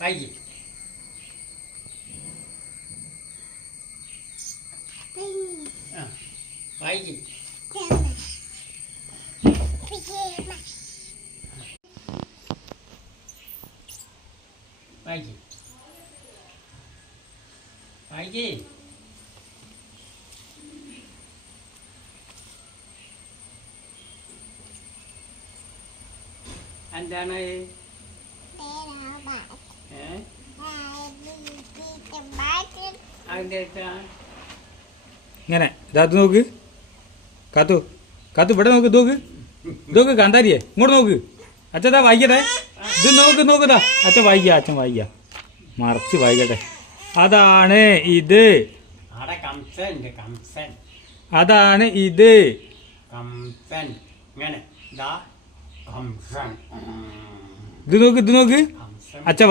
വായിക്ക്. ആ വായിക്ക്. വായിക്ക്. വായിക്ക്. എന്താണ് അതിൻ്റെ ഇങ്ങനെ ഇതാത്ത് നോക്ക്. കാത്തു കാത്തു ഇവിടെ നോക്ക്. നോക്ക് നോക്ക് കാന്താരിയെ ഇങ്ങോട്ട് നോക്ക്. അച്ഛതാ വായിക്കട്ടെ. ഇത് നോക്ക് നോക്കുതാ. അച്ഛൻ വായിക്കാം. അച്ഛൻ വായിക്കാം. മറച്ച് വായിക്കട്ടെ. അതാണ് ഇത്. അവിടെ കംസൻ ഉണ്ട്. കംസൻ. അതാണ് ഇത്. കംസൻ. ഇങ്ങനെ ഇതാ കംസൻ. ഇത് നോക്ക്. ഇത് നോക്ക്. കംസൻ. അച്ഛൻ